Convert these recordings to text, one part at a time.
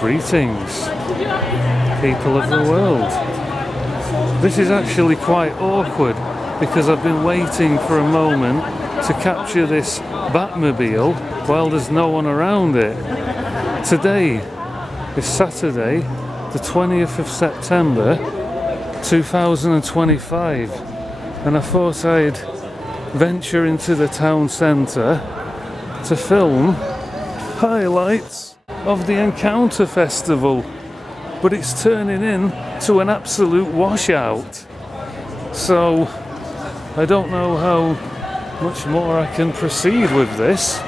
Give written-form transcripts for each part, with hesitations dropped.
Greetings, people of the world. This is actually quite awkward because I've been waiting for a moment to capture this Batmobile while there's no one around it. Today is Saturday, the 20th of September 2025, and I thought I'd venture into the town centre to film highlights of the Encounter Festival, but it's turning into an absolute washout. So I don't know how much more I can proceed with this,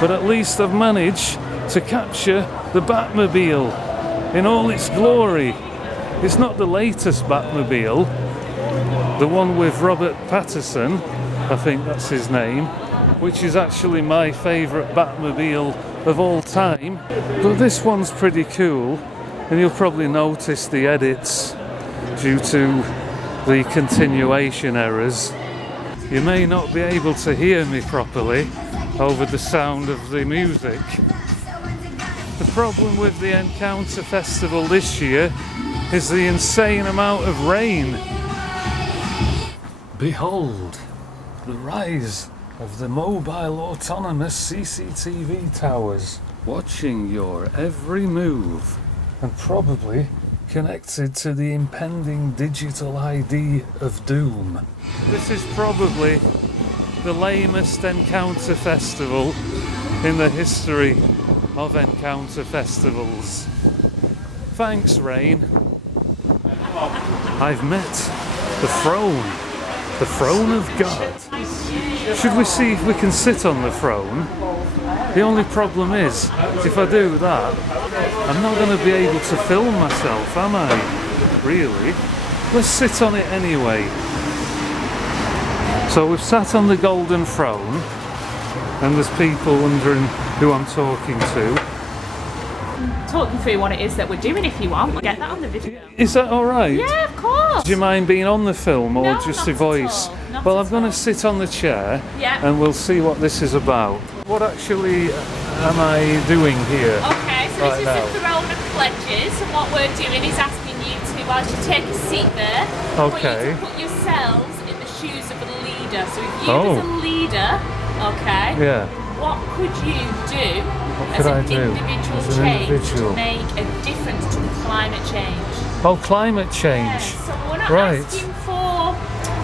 but at least I've managed to capture the Batmobile in all its glory. It's not the latest Batmobile, the one with Robert Pattinson, I think that's his name, which is actually my favourite Batmobile of all time, but this one's pretty cool, and you'll probably notice the edits due to the continuation errors. You may not be able to hear me properly over the sound of the music. The problem with the Encounter Festival this year is the insane amount of rain. Behold, the rise of the mobile autonomous CCTV towers, watching your every move and probably connected to the impending digital ID of doom. This is probably the lamest Encounter Festival in the history of Encounter Festivals. Thanks, rain. I've met the throne of God. Should we see if we can sit on the throne? The only problem is, if I do that, I'm not going to be able to film myself, am I? Really? Let's sit on it anyway. So we've sat on the golden throne, and there's people wondering who I'm talking to. Talk you through what it is that we're doing if you want. We'll get that on the video. Is that alright? Yeah, of course. Do you mind being on the film or No, just not the at voice? all. Not Well, at I'm going to all. sit on the chair, Yeah. and we'll see what this is about. What actually am I doing here? Okay, so right this now? is the throne of pledges, and what we're doing is asking you to, whilst you take a seat there, Okay. want you to put yourselves in the shoes of a leader. So if you Oh. as a leader, okay, Yeah. what could you do What as could I an do individual as an change individual? to make a difference to the climate change? Oh, climate change. Yeah, so we're not Right. asking for,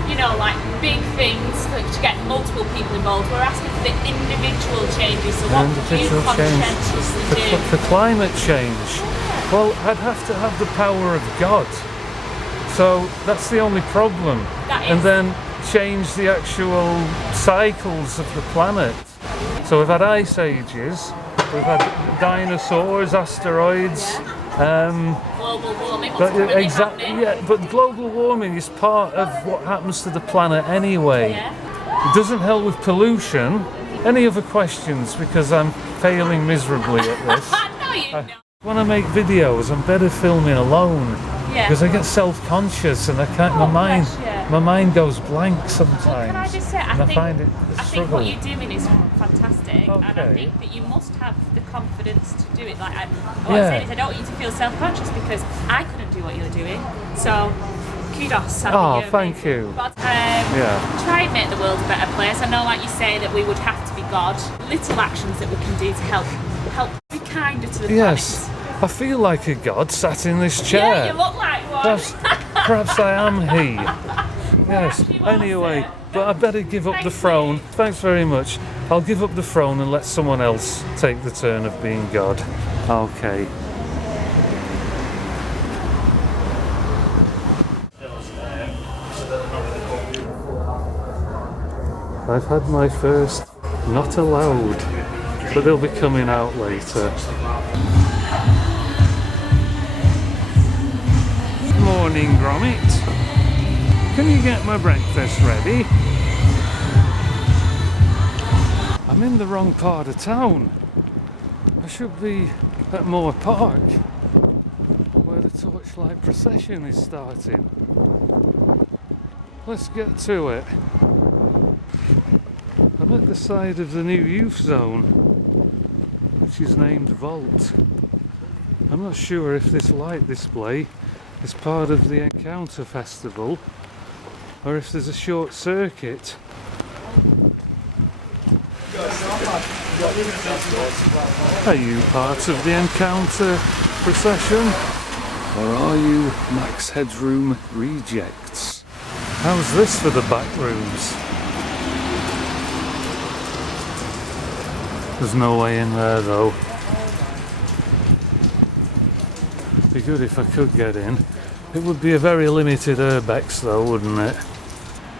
you know, like big things to get multiple people involved. We're asking for the individual changes. So what would you Individual change. conscientiously do? For climate change. Well, I'd have to have the power of God. So that's the only problem. That is. And then change the actual cycles of the planet. So we've had ice ages, we've had dinosaurs, asteroids. Global warming. What's currently Exactly. happening. Yeah, but global warming is part of what happens to the planet anyway. Yeah. It doesn't help with pollution. Any other questions? Because I'm failing miserably at this. No, you don't. When I make videos, I'm better filming alone Yeah. because I get self-conscious and I can't. Oh, bless you. My mind goes blank sometimes. Well, can I just say, and I find it a I think struggle. what you're doing is fantastic, and I Okay. think that you must have the confidence to do it. Like, what Yeah. I'm saying is, I don't want you to feel self-conscious because I couldn't do what you're doing. So, kudos. I think Oh, you're thank amazing. you. But Yeah. try and make the world a better place. I know, like you say, that we would have to be God. Little actions that we can do to help be kinder to the Yes, planet. I feel like a god sat in this chair. Yeah, you look like one. Perhaps I am he. Yes. Perhaps you are, Anyway, sir. but I better give up the Thank throne. you. Thanks very much. I'll give up the throne and let someone else take the turn of being God. Okay. I've had my first not allowed, but they'll be coming out later. Morning, Gromit. Can you get my breakfast ready? I'm in the wrong part of town. I should be at Moore Park, where the Torchlight Procession is starting. Let's get to it. I'm at the side of the new youth zone, which is named Vault. I'm not sure if this light display is part of the Encounter Festival or if there's a short circuit. Are you part of the Encounter Procession? Or are you Max Headroom rejects? How's this for the back rooms? There's no way in there though. Be good if I could get in. It would be a very limited urbex though, wouldn't it?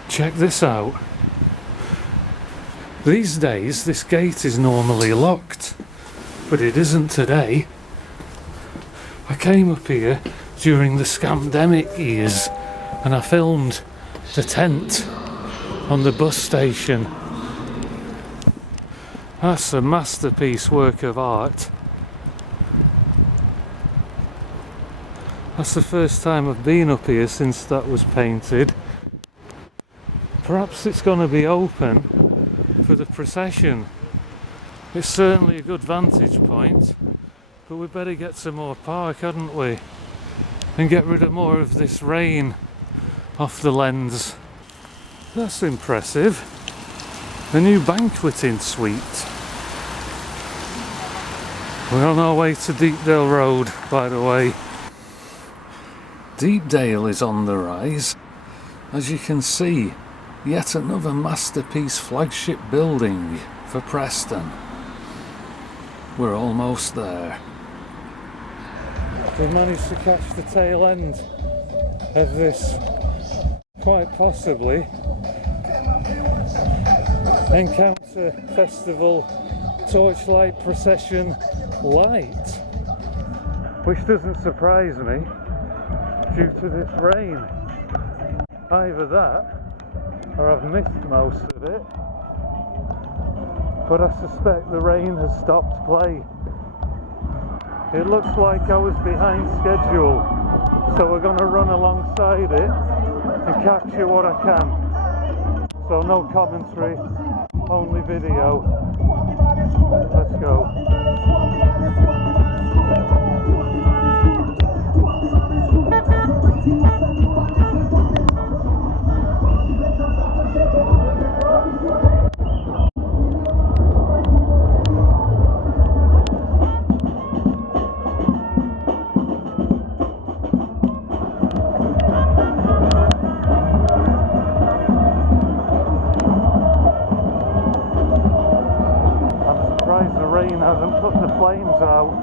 Check this out. These days this gate is normally locked, but it isn't today. I came up here during the scamdemic years and I filmed the tent on the bus station. That's a masterpiece work of art. That's the first time I've been up here since that was painted. Perhaps it's going to be open for the procession. It's certainly a good vantage point, but we'd better get some more park, hadn't we? And get rid of more of this rain off the lens. That's impressive. A new banqueting suite. We're on our way to Deepdale Road, by the way. Deepdale is on the rise. As you can see, yet another masterpiece flagship building for Preston. We're almost there. We managed to catch the tail end of this, quite possibly, Encounter Festival Torchlight Procession light, which doesn't surprise me due to this rain. Either that or I've missed most of it, but I suspect the rain has stopped play. It looks like I was behind schedule, so we're going to run alongside it and capture what I can. So no commentary, only video. Let's go. Hasn't put the flames out.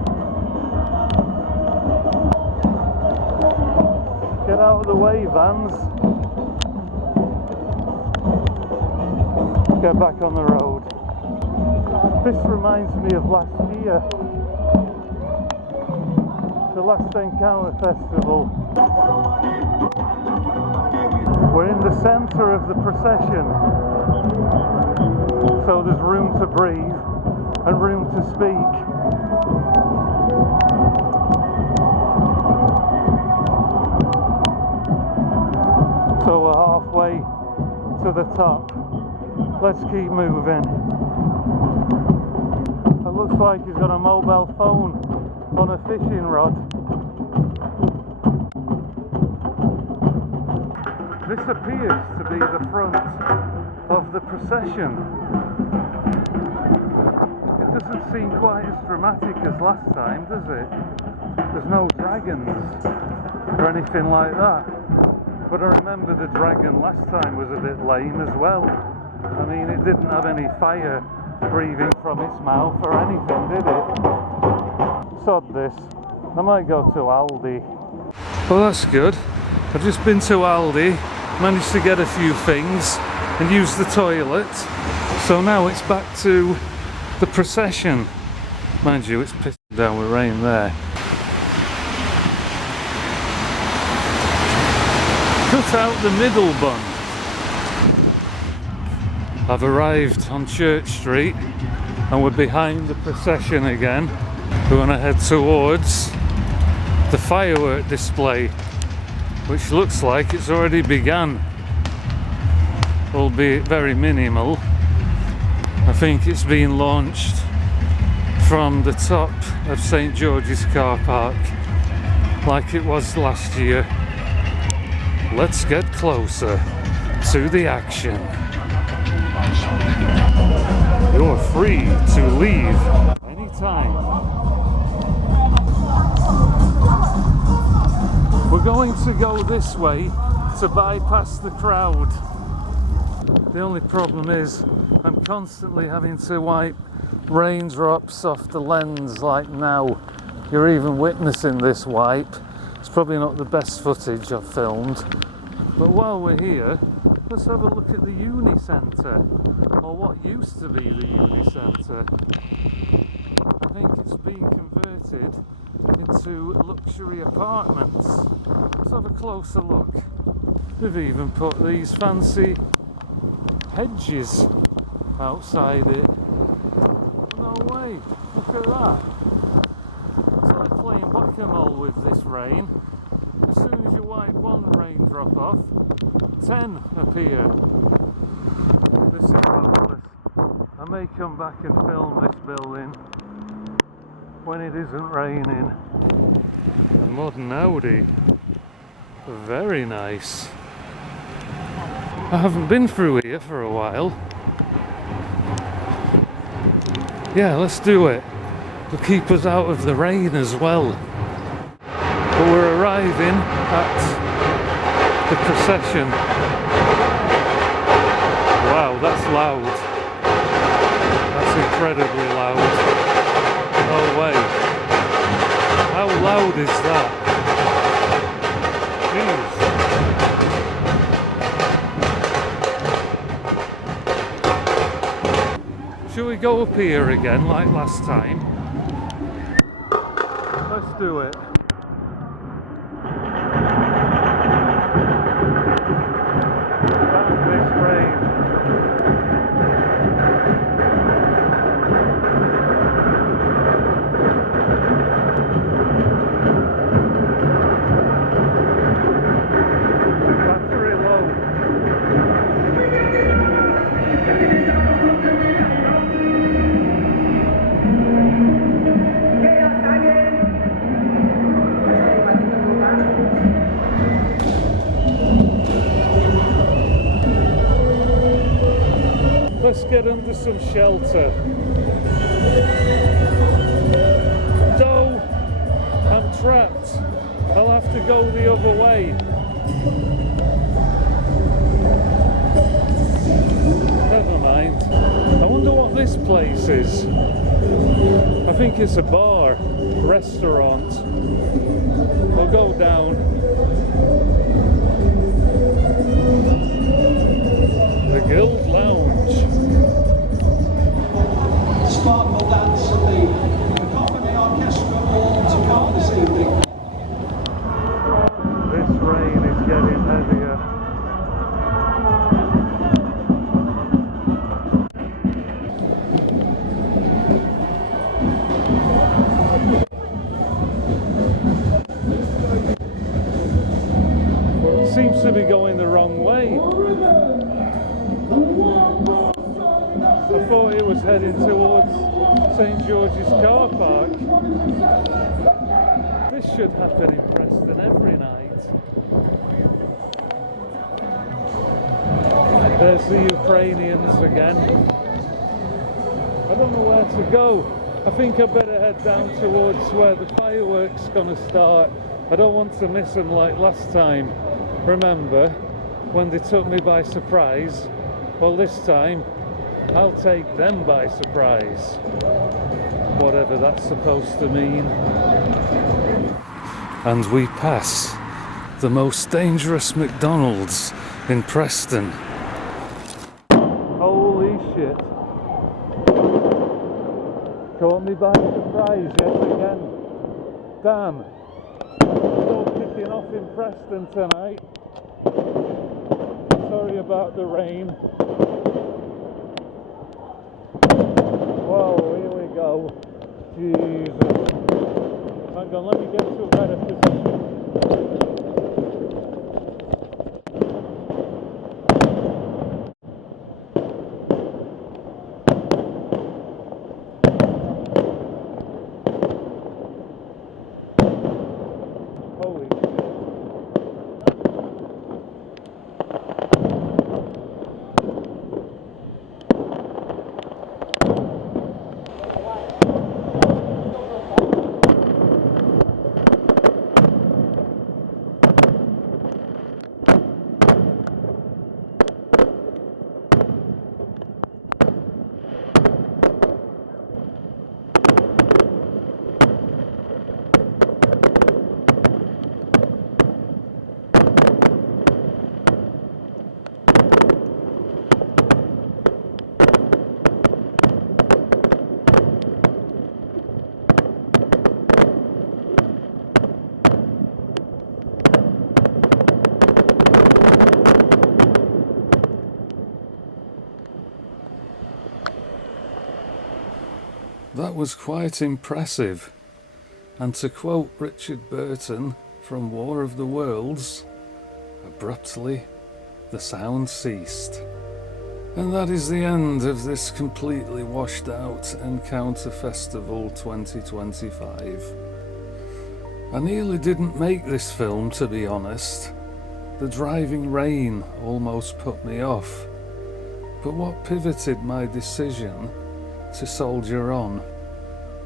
Get out of the way, vans. Get back on the road. This reminds me of last year. The last Encounter Festival. We're in the centre of the procession, so there's room to breathe and room to speak. So we're halfway to the top. Let's keep moving. It looks like he's got a mobile phone on a fishing rod. This appears to be the front of the procession. Doesn't seem quite as dramatic as last time, does it? There's no dragons or anything like that. But I remember the dragon last time was a bit lame as well. I mean, it didn't have any fire breathing from its mouth or anything, did it? Sod this. I might go to Aldi. Well, that's good. I've just been to Aldi, managed to get a few things and use the toilet. So now it's back to the procession. Mind you, it's pissing down with rain there. Cut out the middle bun. I've arrived on Church Street and we're behind the procession again. We're going to head towards the firework display, which looks like it's already begun, albeit very minimal. I think it's been launched from the top of St George's car park like it was last year. Let's get closer to the action. You're free to leave anytime. We're going to go this way to bypass the crowd. The only problem is I'm constantly having to wipe raindrops off the lens like now. You're even witnessing this wipe. It's probably not the best footage I've filmed. But while we're here, let's have a look at the Uni Centre, or what used to be the Uni Centre. I think it's being converted into luxury apartments. Let's have a closer look. They've even put these fancy hedges outside it. No way, look at that. It's like playing whack-a-mole with this rain. As soon as you wipe one raindrop off, 10 appear. This is marvellous. I may come back and film this building when it isn't raining. A modern Audi. Very nice. I haven't been through here for a while. Yeah, let's do it. It'll keep us out of the rain as well. But we're arriving at the procession. Wow, that's loud. That's incredibly loud. No way. How loud is that? Jeez. Shall we go up here again like last time? Let's do it. Let's get under some shelter. No! I'm trapped. I'll have to go the other way. Never mind. I wonder what this place is. I think it's a bar, restaurant. We'll go down. The Guild Lounge. Sparkle dance at the Company Orchestra Hall to come this evening. This rain is getting heavier. Well, it seems to be going the wrong way. I thought it was heading towards St George's car park. This should happen in Preston every night. There's the Ukrainians again. I don't know where to go. I think I better head down towards where the fireworks gonna start. I don't want to miss them like last time. Remember when they took me by surprise? Well, this time I'll take them by surprise. Whatever that's supposed to mean. And we pass the most dangerous McDonald's in Preston. Holy shit. Caught me by surprise yet again. Damn. It's all kicking off in Preston tonight. Sorry about the rain. Whoa, here we go. Jesus. Hang on, let me get to a better position. was quite impressive, and to quote Richard Burton from War of the Worlds, abruptly the sound ceased. And that is the end of this completely washed out Encounter Festival 2025. I nearly didn't make this film, to be honest. The driving rain almost put me off. But what pivoted my decision to soldier on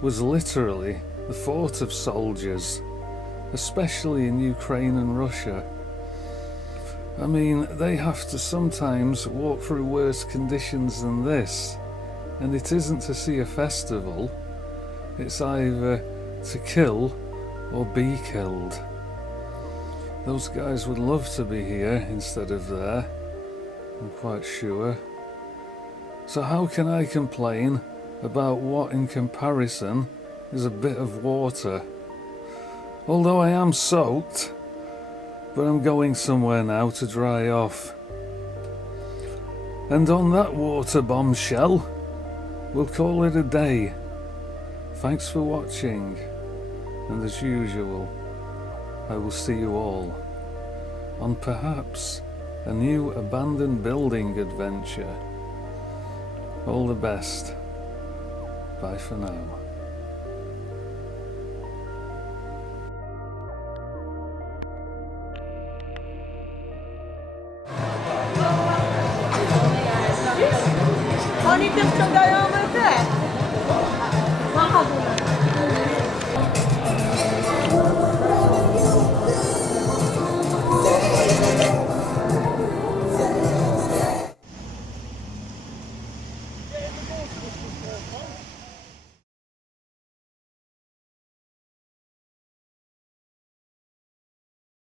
was literally the thought of soldiers, especially in Ukraine and Russia. I mean, they have to sometimes walk through worse conditions than this, and it isn't to see a festival, it's either to kill or be killed. Those guys would love to be here instead of there, I'm quite sure. So how can I complain about what in comparison is a bit of water? Although I am soaked, but I'm going somewhere now to dry off. And on that water bombshell, we'll call it a day. Thanks for watching, and as usual, I will see you all on perhaps a new abandoned building adventure. All the best. Bye for now.